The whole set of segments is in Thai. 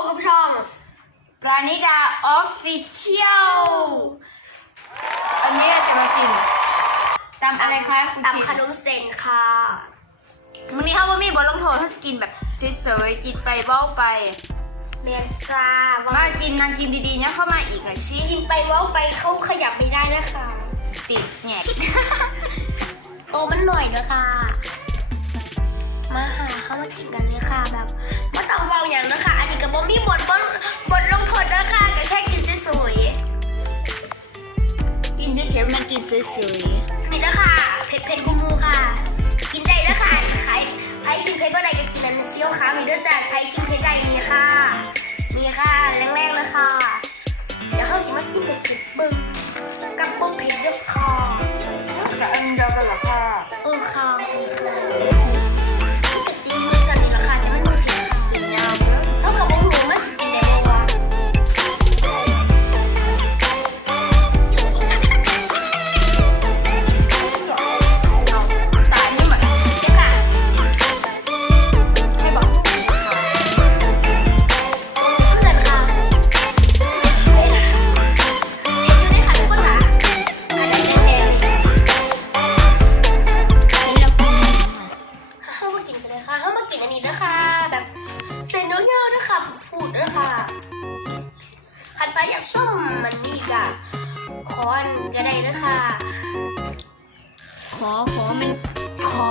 บกับช่องปราณิดาออฟฟิเชียลวันนี้เราจะมากินตำอะไรคะคุณตำคิขดนมเส้นค่ะวันนี้เขาว่ามีบทลงโทษเขาจะกินแบบเฉยๆกินไปเบ้าไปเมียนจ้าว่ามากินนางกินดีๆนะเข้ามาอีกหน่อยสิกินไปเว่าไปเขาขยับไม่ได้นะคะติดแงกโตมันหน่อยเนอะค่ะ มาหาเข้ามากินกันเลยค่ะแบบ สวยๆนี่นะคะเผ็ดเผ็ดกูมูค่ะ กินได้นะคะใครใครกินเผ็ดว่าใดก็กินอันเซียวขามีด้วยจ้ะใครกินเผ็ดได้นี่ค่ะนี่ค่ะแรงๆ นกันเลยค่ะเข้ามากินอันนี้ด้วยค่ะ แบบเส้นยาวๆด้วยค่ะพูดด้วยค่ะคันไปอยากส้มมันนี่กะขออันก็ได้ด้วยค่ะ ขอขอมันขอ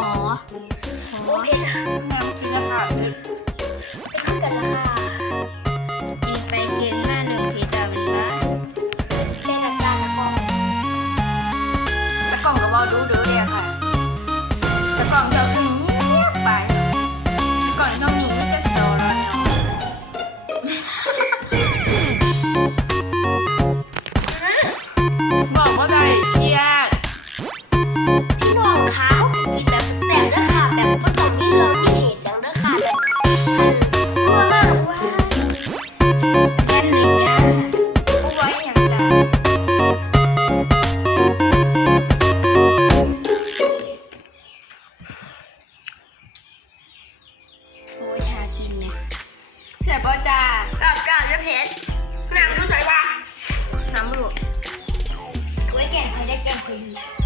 โอ้เผ็ดอะน้ำกินนะคะไปขึ้นกันละค่ะ เครียดพี่น้องคะกินแบบแสบด้วยค่ะ แบบก็ต้องมีเรื่องมีเหตุอย่างด้วยค่ะแบบกลัวมากว่าแน่นเลยจ้าเอาไว้อย่างไรโอ้ยหากินไหมเสียบอจ้า กับจ้าจะเผ็น ได้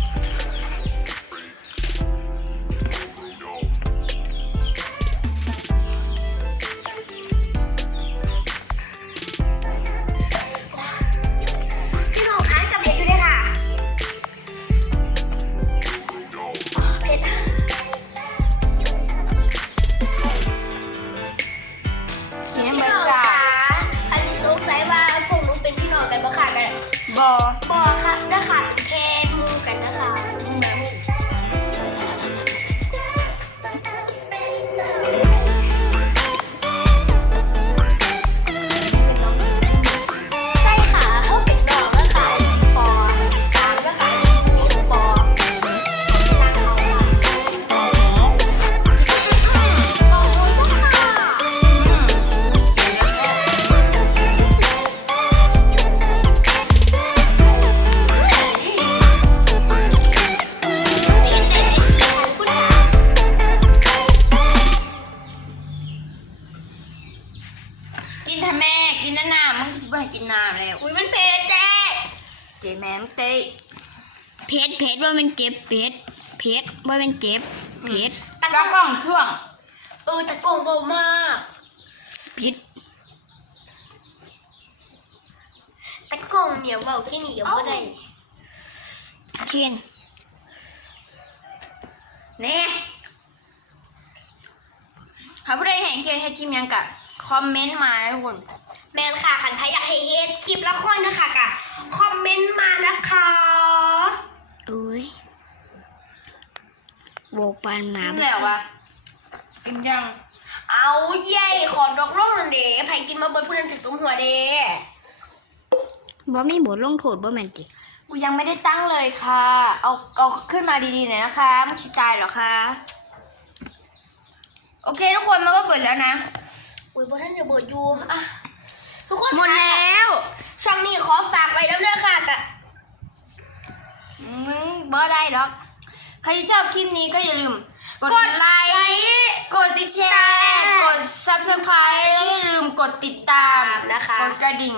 กินทำแม่ กินน้ำน้ำมึงจะไปกินน้ำแล้ว อุ้ยมันเผ็ดเจ๊เจแม่งเตะเพชรเพชรว่ามันเจ็บเพชรเพชรว่ามันเจ็บเพชรก้ากล้องท่วง เออแต่โกงเบามากพิษแต่กล่องเนี่ยเบาแค่นี้ก็บ่ได้เชียนนี่ถ้าผู้ใดเห็นเชียร์ให้ทีมยังกะ คอมเมนต์มานะทุกคนแมนค่ะขันพายอยากให้เฮ็ดคลิปละครนะคะกะคอมเมนต์มานะคะอุ้ยโบกปานหมากินแล้ววะกินยัง เอาเย่ขอดอกร่องนั่นเด้ไผกินมาเบนผู้นั้นถึงตุ้มหัวเด้บ่มีบทลงโทษบ่แม่นติกูยังไม่ได้ตั้งเลยค่ะ เอาเอาขึ้นมาดีๆหน่อยนะคะไม่คิดตายหรอคะ โอเคทุกคนมันก็เปิดแล้วนะ ดอยู่อะทุกคนหมดคะแล้ว ช่องนี้ขอฝากไว้แล้วเด้อค่ะกะมึงบ่ได้หรอก ใครที่ชอบคลิปนี้ก็อย่าลืม กดไลค์ กดติดแชร์ กด subscribe แล้วก็อย่าลืมกดติดตามนะคะ กดกระดิ่ง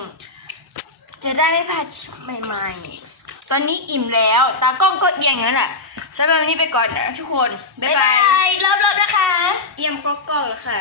จะได้ไม่พลาดคลิปใหม่ๆ ตอนนี้อิ่มแล้ว ตากล้องก็เอียงแล้วน่ะสำหรับวันนี้ไปก่อนนะทุกคน บ๊าบ๊ายยบาบายยรอบๆนะคะ เอียงกล้องๆแล้วค่ะ